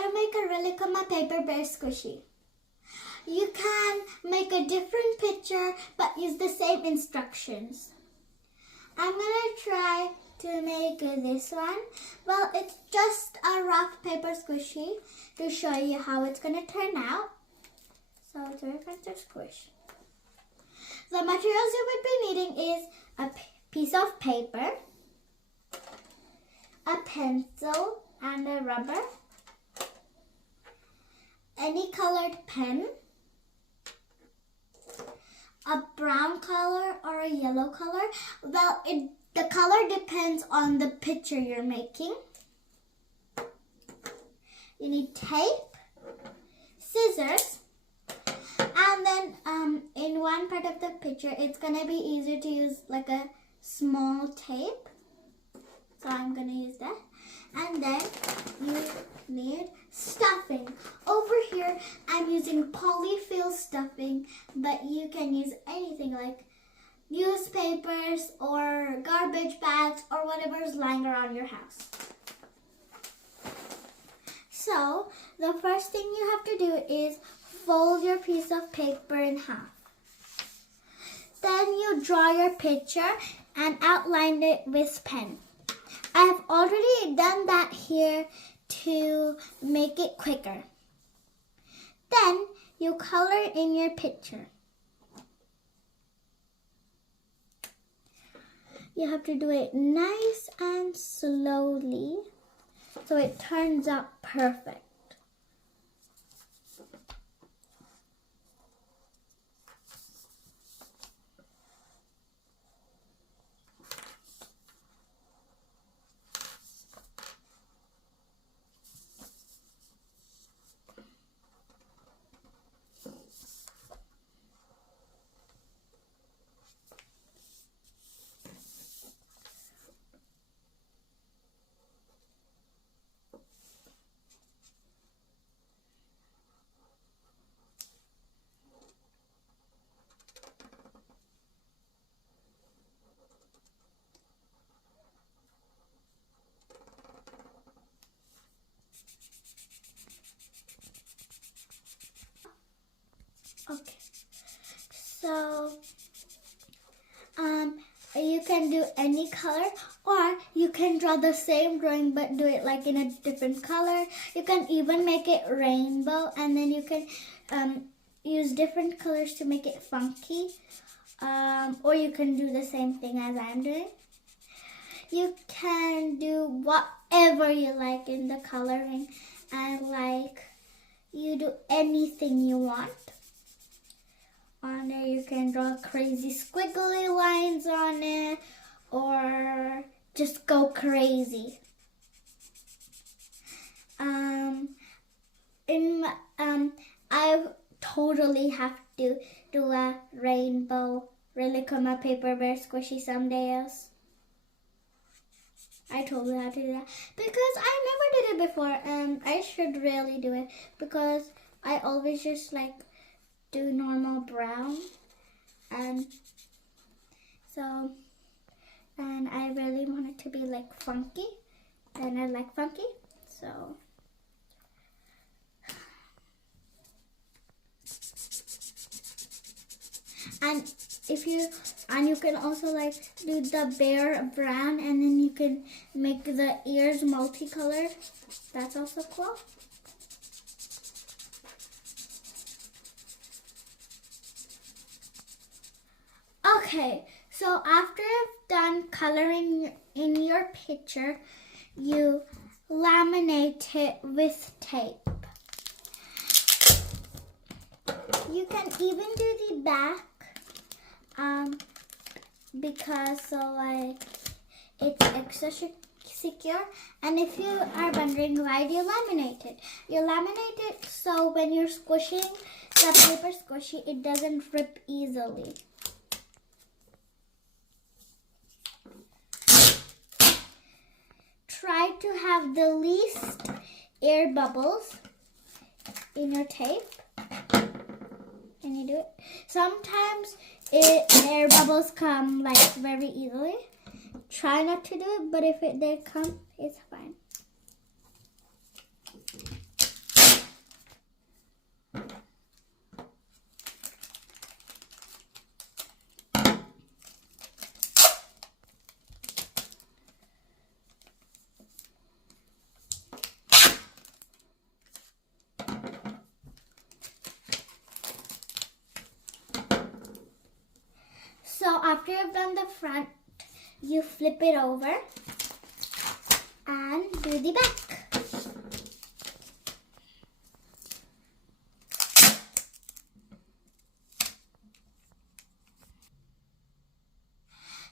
how to make a Rilakkuma paper bear squishy. You can make a different picture but use the same instructions. I'm gonna try to make this one. Well, it's just a rough paper squishy to show you how it's gonna turn out. So it's very fun to squish. The materials you would be needing is a piece of paper, a pencil and a rubber, any colored pen, a brown color or a yellow color. Well, the color depends on the picture you're making. You need tape, scissors, and then in one part of the picture, it's gonna be easier to use like a small tape. So I'm gonna use that. And then you need stuffing. Over here, I'm using polyfill stuffing, but you can use anything like newspapers or garbage bags or whatever is lying around your house. So the first thing you have to do is fold your piece of paper in half. Then you draw your picture and outline it with pen. I've already done that here to make it quicker. Then you color in your picture. You have to do it nice and slowly so it turns out perfect. Okay, so you can do any color, or you can draw the same drawing but do it like in a different color. You can even make it rainbow, and then you can use different colors to make it funky, or you can do the same thing as I'm doing. You can do whatever you like in the coloring, and like you do anything you want. On there you can draw crazy squiggly lines on it, or just go crazy. I totally have to do a rainbow Rilakkuma paper bear squishy someday else. I totally have to do that because I never did it before. I should really do it because I always just like do normal brown, and I really want it to be like funky, and I like funky, so you can also like do the bear brown, and then you can make the ears multicolored. That's also cool. Okay, so after you've done coloring in your picture, you laminate it with tape. You can even do the back because so like it's extra secure. And if you are wondering why do you laminate it, you laminate it so when you're squishing the paper squishy, it doesn't rip easily. Try to have the least air bubbles in your tape. Can you do it? Sometimes air bubbles come like very easily. Try not to do it, but if they come, it's fine. after you've done the front, you flip it over and do the back.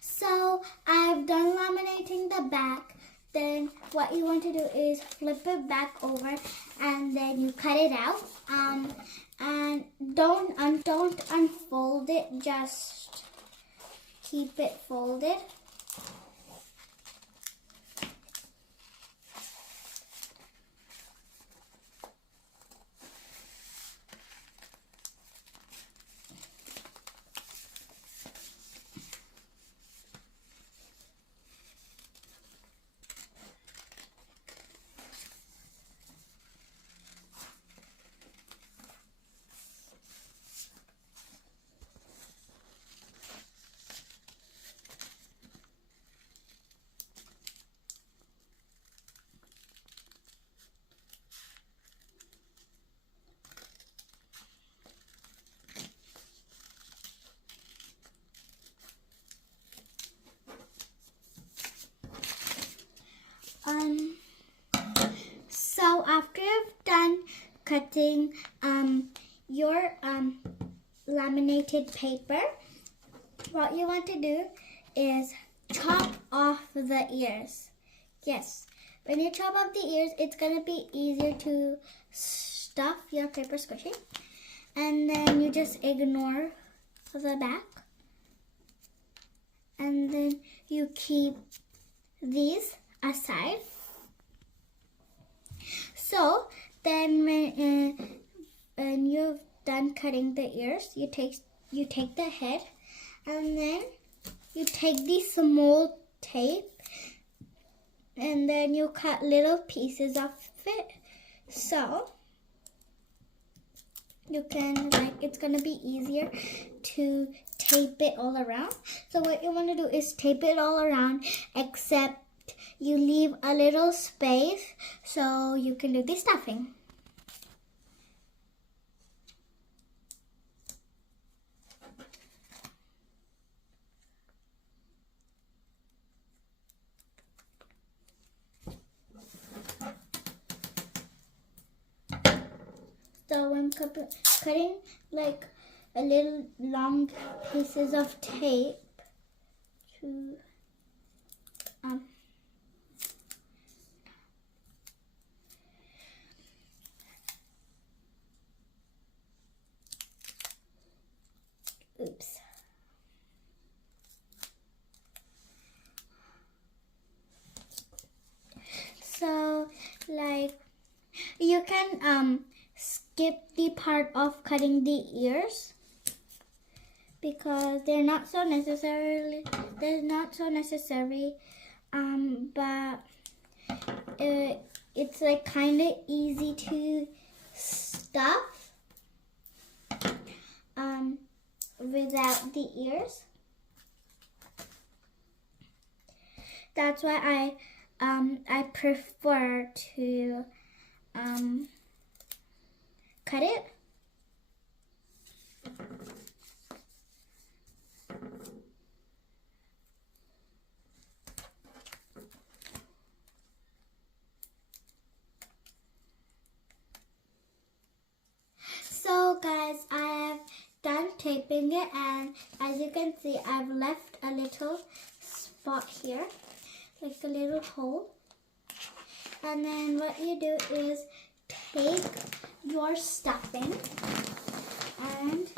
So I've done laminating the back. Then what you want to do is flip it back over and then you cut it out. And don't unfold it, just keep it folded. So after you've done cutting your laminated paper, what you want to do is chop off the ears. Yes, when you chop off the ears, it's gonna be easier to stuff your paper squishy. And then you just ignore the back. And then you keep these aside. So then when you've done cutting the ears, you take the head and then you take the small tape and then you cut little pieces of it. So you can, it's gonna be easier to tape it all around. So what you want to do is tape it all around, except you leave a little space so you can do the stuffing. So I'm cutting like a little long pieces of tape to oops. So you can skip the part of cutting the ears because they're not so necessary, but it's like kind of easy to stuff without the ears. That's why I prefer to cut it. So guys, I have done taping it, and as you can see, I've left a little spot here, like a little hole. And then what you do is take your stuffing and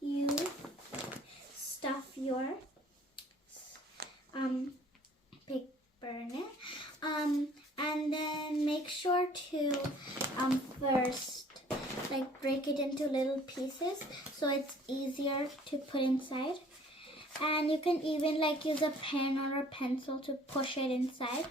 you stuff your paper in it. And then make sure to first break it into little pieces so it's easier to put inside. And you can even use a pen or a pencil to push it inside.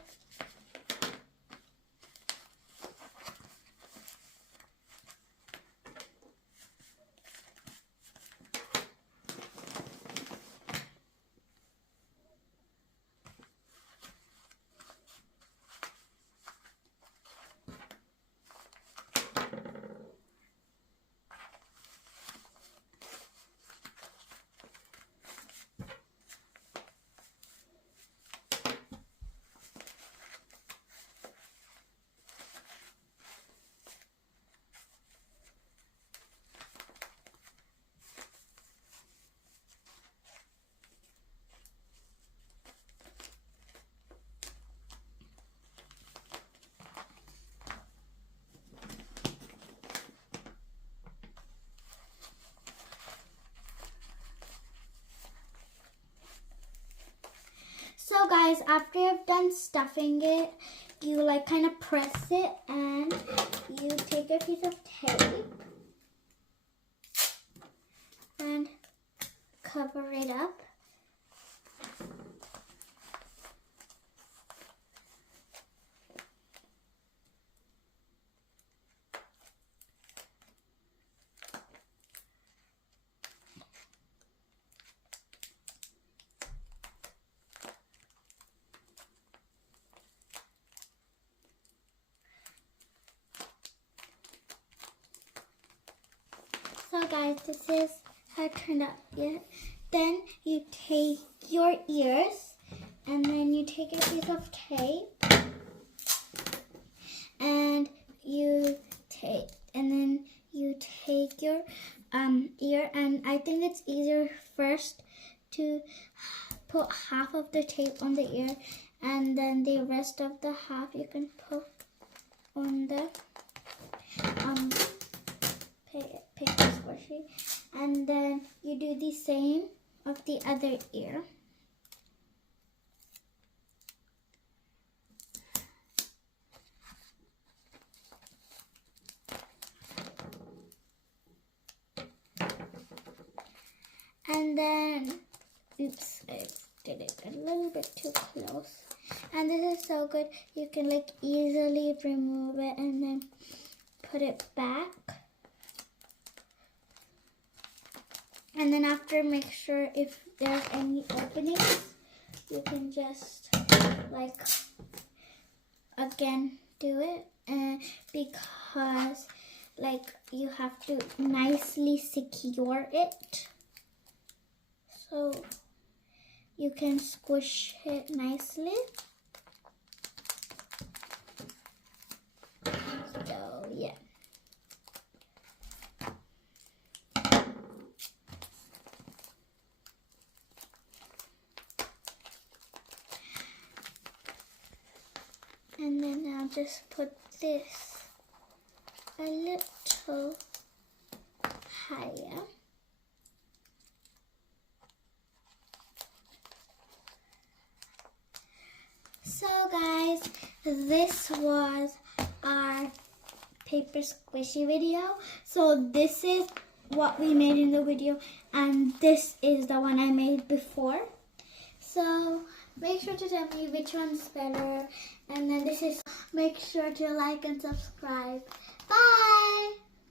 guys, after you've done stuffing it, you like kind of press it and you take a piece of tape and cover it up. So guys, this is how it turned out. Yeah. Then you take your ears and then you take a piece of tape and you take your ear, and I think it's easier first to put half of the tape on the ear and then the rest of the half you can put on the paper squishy, and then you do the same of the other ear. And then, oops, I did it a little bit too close. And this is so good. You can like easily remove it and then put it back. And then after, make sure if there's any openings, you can just like again do it, because like you have to nicely secure it so you can squish it nicely. So yeah. And then I'll just put this a little higher. So guys, this was our paper squishy video. So this is what we made in the video, and this is the one I made before. So make sure to tell me which one's better, and then make sure to like and subscribe. Bye!